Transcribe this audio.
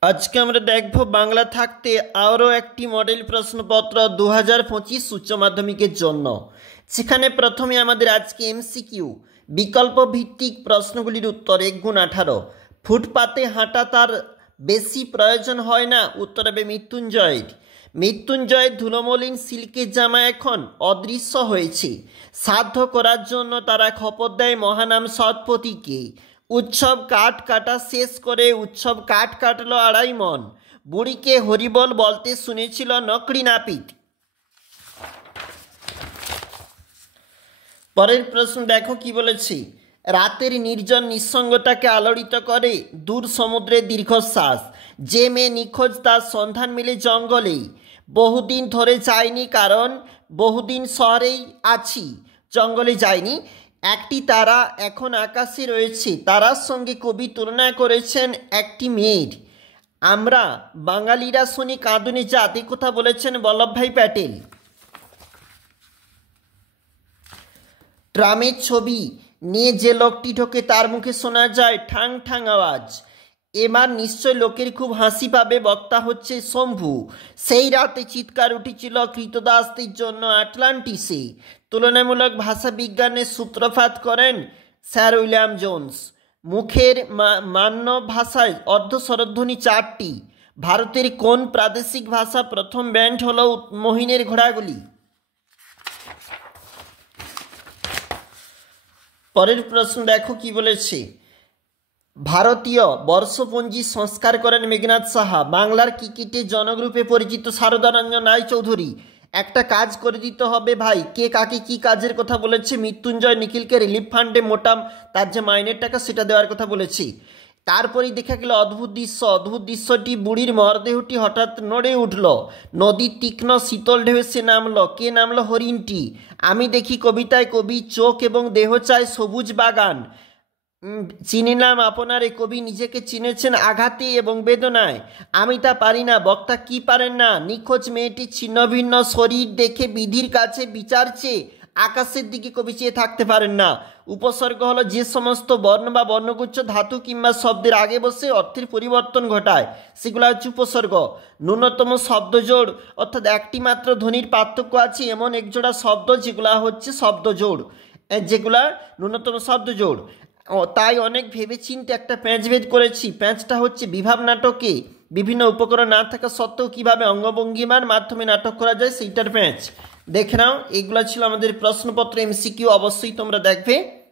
আজকে আমরা দেখব বাংলা থাকতে আরও একটি মডেল প্রশ্নপত্র 2025 উচ্চ মাধ্যমিকের জন্য। সেখানে প্রথমে আমাদের আজকে এমসিকিউ বিকল্প ভিত্তিক প্রশ্নগুলির উত্তর 1×18। ফুটপাতে হাঁটা তার বেশি প্রয়োজন হয় না, উত্তর হবে মৃত্যুঞ্জয়ের। মৃত্যুঞ্জয়ের ধুলোমলিন সিল্কের জামা এখন অদৃশ্য হয়েছে। সাধ্য করার জন্য তারা খপর দেয় মহানাম সৎপতিকে। উৎসব কাঠ কাটা শেষ করে উৎসব কাঠ কাটলো 2.5 মণ। বুড়িকে হরিবল বলতে শুনেছিল নকরি নাপিত। পরের প্রশ্ন দেখো কি বলেছি। রাতের নির্জন নিঃসঙ্গতাকে আলোড়িত করে দূর সমুদ্রের দীর্ঘশ্বাস। যে মেয়ে নিখোঁজ তার সন্ধান মিলে জঙ্গলেই। বহুদিন ধরে যায়নি কারণ বহুদিন শহরেই আছি, জঙ্গলে যায়নি। একটি তারা এখন আকাশে রয়েছে, তারার সঙ্গে কবি তুলনা করেছেন একটি মেয়ের। আমরা বাঙালিরা শুনি কাঁদুনে জাত, এই কথা বলেছেন বল্লভভাই প্যাটেল। ট্রামের ছবি নিয়ে যে লোকটি ঢোকে তার মুখে শোনা যায় ঠাং ঠাং আওয়াজ। এবার নিশ্চয় লোকের খুব হাসি পাবে, বক্তা হচ্ছে শম্ভু। সেই রাতে চিৎকার উঠেছিল কৃতদাসদের জন্য আটলান্টিসে। তুলনামূলক ভাষা বিজ্ঞানের সূত্রপাত করেন স্যার উইলিয়াম জোন্স। মুখের মান্য ভাষায় অর্ধ স্বরধ্বনি 4টি। ভারতের কোন প্রাদেশিক ভাষা প্রথম ব্যান্ড হলো মহিনের ঘোড়াগুলি। পরের প্রশ্ন দেখো কি বলেছে। ভারতীয় বর্ষপঞ্জি সংস্কার করেন মেঘনাদ সাহা। বাংলার ক্রিকেটে জনগ্রুপে পরিচিত শারদারঞ্জন রায়চৌধুরী। একটা কাজ করে দিতে হবে ভাই, কে কাকে কি কাজের কথা বলেছে। মৃত্যুঞ্জয় নিখিলকে রিলিফ ফান্ডে মোটাম তার যে মাইনের টাকা সেটা দেওয়ার কথা বলেছি। তারপরেই দেখা গেল অদ্ভুত দৃশ্যটি বুড়ির মরদেহটি হঠাৎ নড়ে উঠল। নদীর তীক্ষ্ণ শীতল ঢেউ সে নামলো। কে নামলো? হরিণটি। আমি দেখি কবিতায় কবি চোখ এবং দেহ চায় সবুজ বাগান। চিনিলাম আপনারে, কবি নিজেকে চিনেছেন আঘাতে এবং বেদনায়। আমি তা পারি না, বক্তা কি পারেন না। নিখোঁজ মেয়েটি ছিন্ন ভিন্ন শরীর দেখে বিধির কাছে বিচার চেয়ে আকাশের দিকে কবি চেয়ে থাকতে পারেন না। উপসর্গ হলো যে সমস্ত বর্ণ বা বর্ণগুচ্ছ ধাতু কিংবা শব্দের আগে বসে অর্থের পরিবর্তন ঘটায়, সেগুলো হচ্ছে উপসর্গ। ন্যূনতম শব্দজোড় অর্থাৎ একটি মাত্র ধ্বনির পার্থক্য আছে এমন একজোড়া শব্দ যেগুলা হচ্ছে শব্দজোড়, যেগুলা ন্যূনতম শব্দজোড়। তাই অনেক ভেবেচিন্তে একটা প্যাঁচ ভেদ করেছি। প্যাঁচটা হচ্ছে বিভাব নাটকে বিভিন্ন উপকরণ না থাকা সত্ত্বেও কীভাবে অঙ্গভঙ্গিমার মাধ্যমে নাটক করা যায় সেইটার প্যাঁচ। দেখে নাও, এগুলো ছিল আমাদের প্রশ্নপত্র এমসিকিউ, অবশ্যই তোমরা দেখবে।